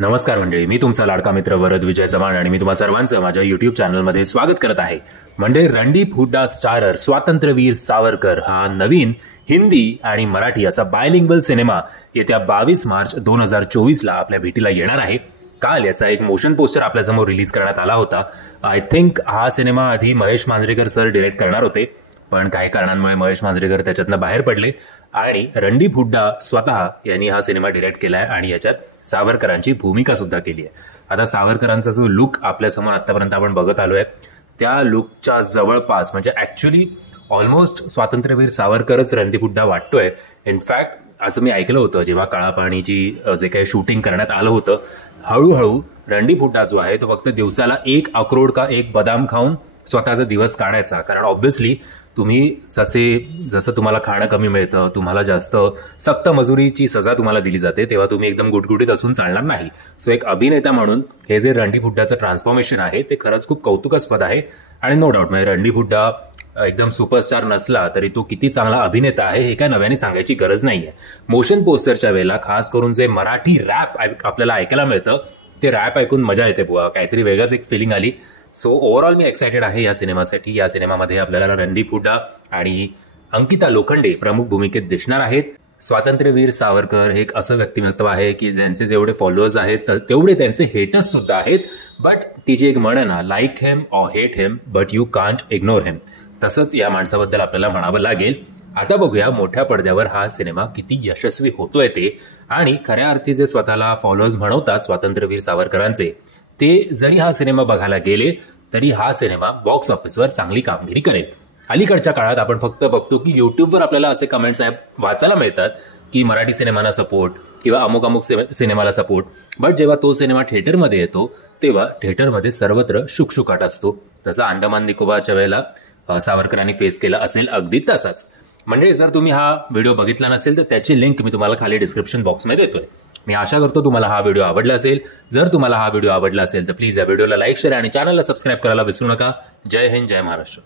नमस्कार मंडळी, मी तुमचा लाडका मित्र वरद विजय चव्हाण आणि मी तुम्हा सर्वांचं माझ्या युट्यूब चॅनलमध्ये स्वागत करत आहे. म्हणजे रणदीप हुड्डा स्टारर स्वातंत्र्यवीर सावरकर हा नवीन हिंदी आणि मराठी असा बायलिंग्वल सिनेमा येत्या 22 मार्च 2024ला आपल्या भेटीला येणार आहे. काल याचा एक मोशन पोस्टर आपल्यासमोर रिलीज करण्यात आला होता. आय थिंक हा सिनेमा आधी महेश मांजरेकर सर डिरेक्ट करणार होते, पण काही कारणांमुळे महेश मांजरेकर त्याच्यातनं बाहेर पडले आणि रणदीप हुड्डा स्वतः यांनी हा सिनेमा डिरेक्ट केलाय आणि याच्यात सावरकरांची भूमिका सुद्धा केली आहे. आता सावरकरांचा जो लुक आपल्यासमोर आतापर्यंत आपण बघत आलोय त्या लुकच्या जवळपास म्हणजे ऍक्च्युली ऑलमोस्ट स्वातंत्र्यवीर सावरकरच रणदीप हुड्डा वाटतोय. इनफॅक्ट असं मी ऐकलं होतं जेव्हा काळा पाणीची जे काही शूटिंग करण्यात आलं होतं, हळूहळू रणदीप हुड्डा जो आहे तो फक्त दिवसाला 1 अक्रोड का 1 बदाम खाऊन स्वतःचा दिवस काढायचा. कारण ऑब्व्हियसली तुम्ही जसं तुम्हाला खाणं कमी मिळतं, तुम्हाला जास्त सक्त मजुरीची सजा तुम्हाला दिली जाते, तेव्हा तुम्ही एकदम गुटगुटीत असून चालणार नाही. सो एक अभिनेता म्हणून हे जे रणदीप हुड्डाचं ट्रान्सफॉर्मेशन आहे ते खरंच खूप कौतुकास्पद आहे. आणि नो डाऊट म्हणजे रणदीप हुड्डा एकदम सुपरस्टार नसला तरी तो किती चांगला अभिनेता आहे हे काय नव्याने सांगायची गरज नाहीये. मोशन पोस्टरच्या वेळेला खास करून जे मराठी रॅप आपल्याला ऐकायला मिळतं ते रॅप ऐकून मजा येते बुवा, काहीतरी वेगळंच एक फिलिंग आली. सो ओव्हरऑल मी एक्सायटेड आहे या सिनेमासाठी. या सिनेमामध्ये आपल्याला रणदीप हुड्डा आणि अंकिता लोखंडे प्रमुख भूमिकेत दिसणार आहेत. स्वातंत्र्यवीर सावरकर हे एक असं व्यक्तिमत्व आहे की ज्यांचे जेवढे फॉलोअर्स आहेत तेवढे त्यांचे हेटर्स सुद्धा आहेत. बट तिची एक म्हण आहे ना, like him or hate him but you can't ignore him, तसंच या माणसाबद्दल आपल्याला म्हणावं लागेल. आता बघूया मोठ्या पडद्यावर हा सिनेमा किती यशस्वी होतोय ते, आणि खऱ्या अर्थी जे स्वतःला फॉलोअर्स म्हणवतात स्वातंत्र्यवीर सावरकरांचे ते जरी हा सिनेमा बघायला गेले तरी हा सिनेमा बॉक्स ऑफिसवर चांगली कामगिरी करेल. अलीकडच्या काळात आपण फक्त बघतो की युट्यूबवर आपल्याला असे कमेंट्स वाचायला मिळतात की मराठी सिनेमाला सपोर्ट किंवा अमुक अमुक सिनेमाला सपोर्ट, बट जेव्हा तो सिनेमा थिएटरमध्ये येतो तेव्हा थिएटरमध्ये सर्वत्र शुकशुकाट असतो. तसं अंदमान निकोबारच्या वेळेला सावरकरांनी फेस केला असेल अगदी तसाच. म्हणजे जर तुम्ही हा व्हिडिओ बघितला नसेल तर त्याची लिंक मी तुम्हाला खाली डिस्क्रिप्शन बॉक्समध्ये देतोय. मी आशा करतो तुम्हाला हा व्हिडिओ आवडला असेल. जर तुम्हाला हा व्हिडिओ आवडला असेल तर प्लीज या व्हिडिओला लाईक, शेअर आणि चॅनलला सबस्क्राईब करायला विसरू नका. जय हिंद, जय महाराष्ट्र.